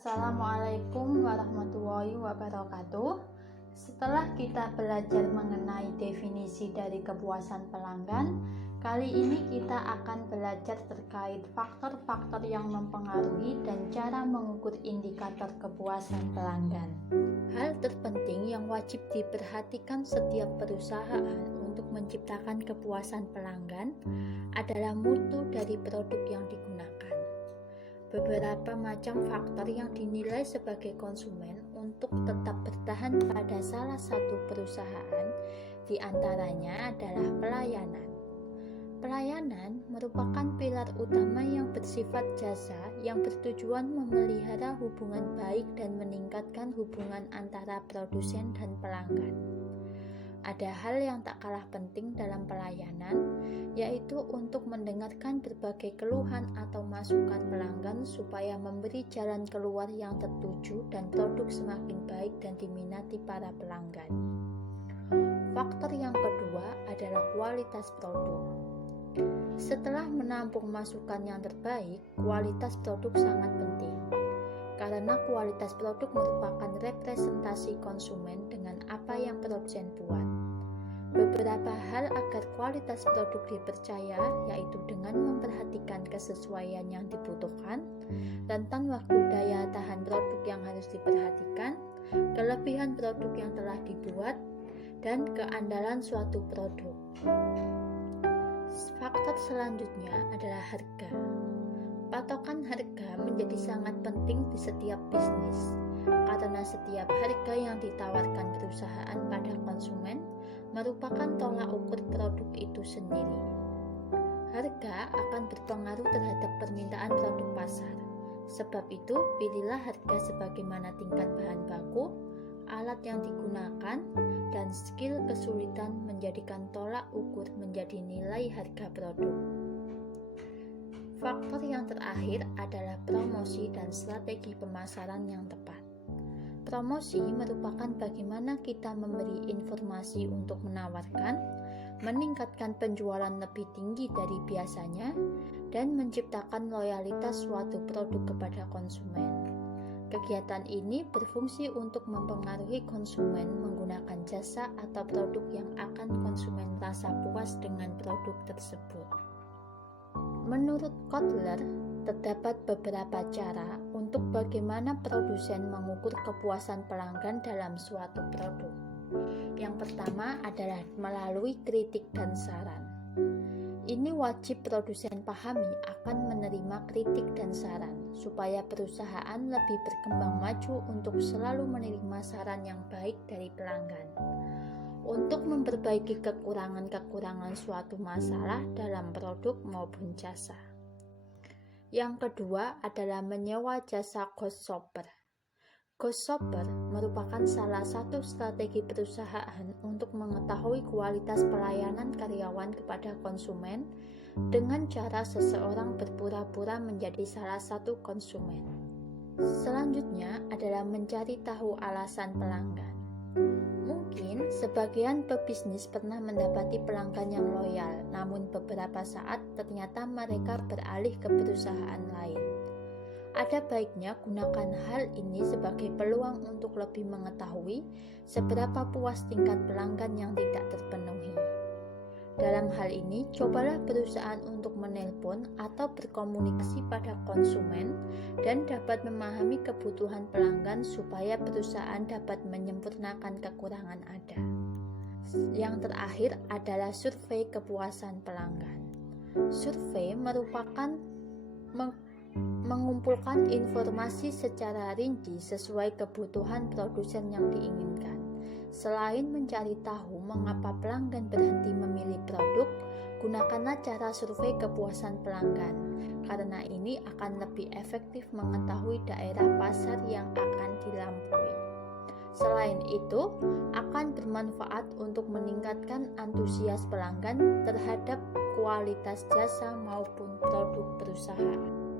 Assalamualaikum warahmatullahi wabarakatuh. Setelah kita belajar mengenai definisi dari kepuasan pelanggan, kali ini kita akan belajar terkait faktor-faktor yang mempengaruhi dan cara mengukur indikator kepuasan pelanggan. Hal terpenting yang wajib diperhatikan setiap perusahaan untuk menciptakan kepuasan pelanggan adalah mutu dari produk yang digunakan. Beberapa macam faktor yang dinilai sebagai konsumen untuk tetap bertahan pada salah satu perusahaan, diantaranya adalah pelayanan. Pelayanan merupakan pilar utama yang bersifat jasa yang bertujuan memelihara hubungan baik dan meningkatkan hubungan antara produsen dan pelanggan. Ada hal yang tak kalah penting dalam pelayanan, yaitu untuk mendengarkan berbagai keluhan atau masukan pelanggan supaya memberi jalan keluar yang tertuju dan produk semakin baik dan diminati para pelanggan. Faktor yang kedua adalah kualitas produk. Setelah menampung masukan yang terbaik, kualitas produk sangat penting. Karena kualitas produk merupakan representasi konsumen dengan apa yang produsen buat. Beberapa hal agar kualitas produk dipercaya, yaitu dengan memperhatikan kesesuaian yang dibutuhkan, rentan waktu daya tahan produk yang harus diperhatikan, kelebihan produk yang telah dibuat, dan keandalan suatu produk. Faktor selanjutnya adalah harga. Patokan harga menjadi sangat penting di setiap bisnis, karena setiap harga yang ditawarkan perusahaan pada konsumen merupakan tolak ukur produk itu sendiri. Harga akan berpengaruh terhadap permintaan produk pasar. Sebab itu, pilihlah harga sebagaimana tingkat bahan baku, alat yang digunakan, dan skill kesulitan menjadikan tolak ukur menjadi nilai harga produk. Faktor yang terakhir adalah promosi dan strategi pemasaran yang tepat. Promosi merupakan bagaimana kita memberi informasi untuk menawarkan, meningkatkan penjualan lebih tinggi dari biasanya, dan menciptakan loyalitas suatu produk kepada konsumen. Kegiatan ini berfungsi untuk mempengaruhi konsumen menggunakan jasa atau produk yang akan konsumen merasa puas dengan produk tersebut. Menurut Kotler, terdapat beberapa cara untuk bagaimana produsen mengukur kepuasan pelanggan dalam suatu produk. Yang pertama adalah melalui kritik dan saran. Ini wajib produsen pahami akan menerima kritik dan saran, supaya perusahaan lebih berkembang maju untuk selalu menerima saran yang baik dari pelanggan, untuk memperbaiki kekurangan-kekurangan suatu masalah dalam produk maupun jasa. Yang kedua adalah menyewa jasa ghost shopper. Ghost shopper merupakan salah satu strategi perusahaan untuk mengetahui kualitas pelayanan karyawan kepada konsumen dengan cara seseorang berpura-pura menjadi salah satu konsumen. Selanjutnya adalah mencari tahu alasan pelanggan. Mungkin sebagian pebisnis pernah mendapati pelanggan yang loyal, namun beberapa saat ternyata mereka beralih ke perusahaan lain. Ada baiknya gunakan hal ini sebagai peluang untuk lebih mengetahui seberapa puas tingkat pelanggan yang tidak terpenuhi. Dalam hal ini, cobalah perusahaan untuk menelpon atau berkomunikasi pada konsumen dan dapat memahami kebutuhan pelanggan supaya perusahaan dapat menyempurnakan kekurangan ada. Yang terakhir adalah survei kepuasan pelanggan. Survei merupakan mengumpulkan informasi secara rinci sesuai kebutuhan produsen yang diinginkan. Selain mencari tahu mengapa pelanggan berhenti memilih produk, gunakanlah cara survei kepuasan pelanggan, karena ini akan lebih efektif mengetahui daerah pasar yang akan dilampaui. Selain itu, akan bermanfaat untuk meningkatkan antusias pelanggan terhadap kualitas jasa maupun produk perusahaan.